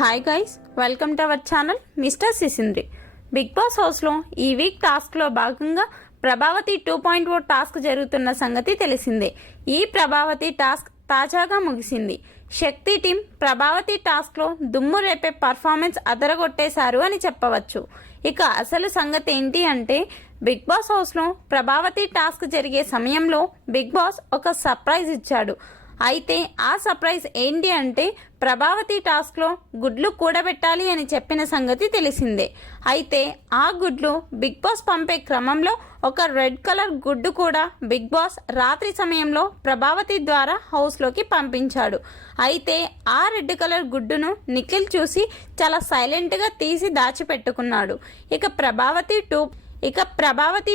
Hi guys, welcome to our channel mister Sisindri. Big boss హౌస్లో ఈ week టాస్క్లో భాగంగా ప్రభావతి 2.0 టాస్క్ జరుగుతున్న సంగతి తెలిసిందే. ఈ ప్రభావతి టాస్క్ తాజాగా ముగిసింది. శక్తి టీం ప్రభావతి టాస్క్లో దుమ్ము రేపే పర్ఫార్మెన్స్ అదరగొట్టేశారు అని చెప్పవచ్చు. ఇక అసలు సంగతి ఏంటి అంటే, బిగ్ బాస్ హౌస్లో ప్రభావతి టాస్క్ జరిగే సమయంలో బిగ్ బాస్ ఒక సర్ప్రైజ్ ఇచ్చాడు. అయితే ఆ సర్ప్రైజ్ ఏంటి అంటే, ప్రభావతి టాస్క్లో గుడ్లు కూడబెట్టాలి అని చెప్పిన సంగతి తెలిసిందే. అయితే ఆ గుడ్లు బిగ్ బాస్ పంపే క్రమంలో ఒక రెడ్ కలర్ గుడ్డు కూడా బిగ్ బాస్ రాత్రి సమయంలో ప్రభావతి ద్వారా హౌస్లోకి పంపించాడు. అయితే ఆ రెడ్ కలర్ గుడ్డును నిఖిల్ చూసి చాలా సైలెంట్గా తీసి దాచిపెట్టుకున్నాడు. ఇక ప్రభావతి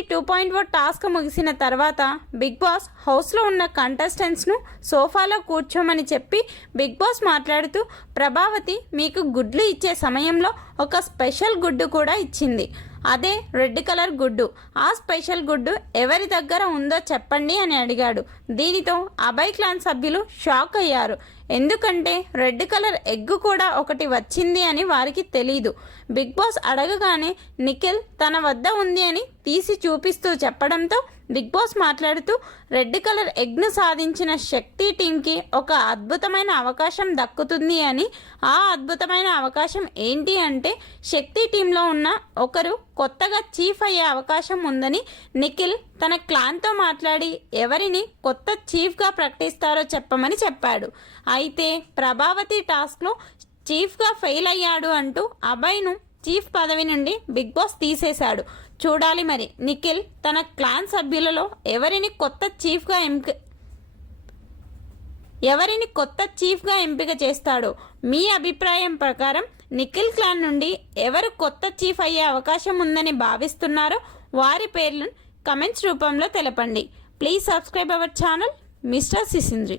2.0 టాస్క్ ముగిసిన తర్వాత బిగ్ బాస్ హౌస్లో ఉన్న కంటెస్టెంట్స్ను సోఫాలో కూర్చోమని చెప్పి బిగ్ బాస్ మాట్లాడుతూ, ప్రభావతి మీకు గుడ్లు ఇచ్చే సమయంలో ఒక స్పెషల్ గుడ్డు కూడా ఇచ్చింది. అదే రెడ్ కలర్ గుడ్డు. ఆ స్పెషల్ గుడ్డు ఎవరి దగ్గర ఉందో చెప్పండి అని అడిగాడు. దీనితో అభయ్ క్లాన్ సభ్యులు షాక్ అయ్యారు. ఎందుకంటే రెడ్ కలర్ ఎగ్ కూడా ఒకటి వచ్చింది అని వారికి తెలీదు. బిగ్ బాస్ అడగగానే నిఖిల్ తన వద్ద ఉంది అని తీసి చూపిస్తూ చెప్పడంతో బిగ్ బాస్ మాట్లాడుతూ, రెడ్ కలర్ ఎగ్ను సాధించిన శక్తి టీంకి ఒక అద్భుతమైన అవకాశం దక్కుతుంది అని. ఆ అద్భుతమైన అవకాశం ఏంటి అంటే, శక్తి టీంలో ఉన్న ఒకరు కొత్తగా చీఫ్ అయ్యే అవకాశం ఉందని నిఖిల్ తన క్లాన్తో మాట్లాడి ఎవరిని కొత్త చీఫ్గా ప్రకటిస్తారో చెప్పమని చెప్పాడు. అయితే ప్రభావతి టాస్క్లో చీఫ్గా ఫెయిల్ అయ్యాడు అంటూ అభయ్ను చీఫ్ పదవి నుండి బిగ్ బాస్ తీసేశాడు. చూడాలి మరి నిఖిల్ తన క్లాన్ సభ్యులలో ఎవరిని కొత్త చీఫ్గా ఎంపిక చేస్తాడో. మీ అభిప్రాయం ప్రకారం నిఖిల్ క్లాన్ నుండి ఎవరు కొత్త చీఫ్ అయ్యే అవకాశం ఉందని భావిస్తున్నారో వారి పేర్లను కమెంట్స్ రూపంలో తెలపండి. Please subscribe our channel mister సిసింద్రి.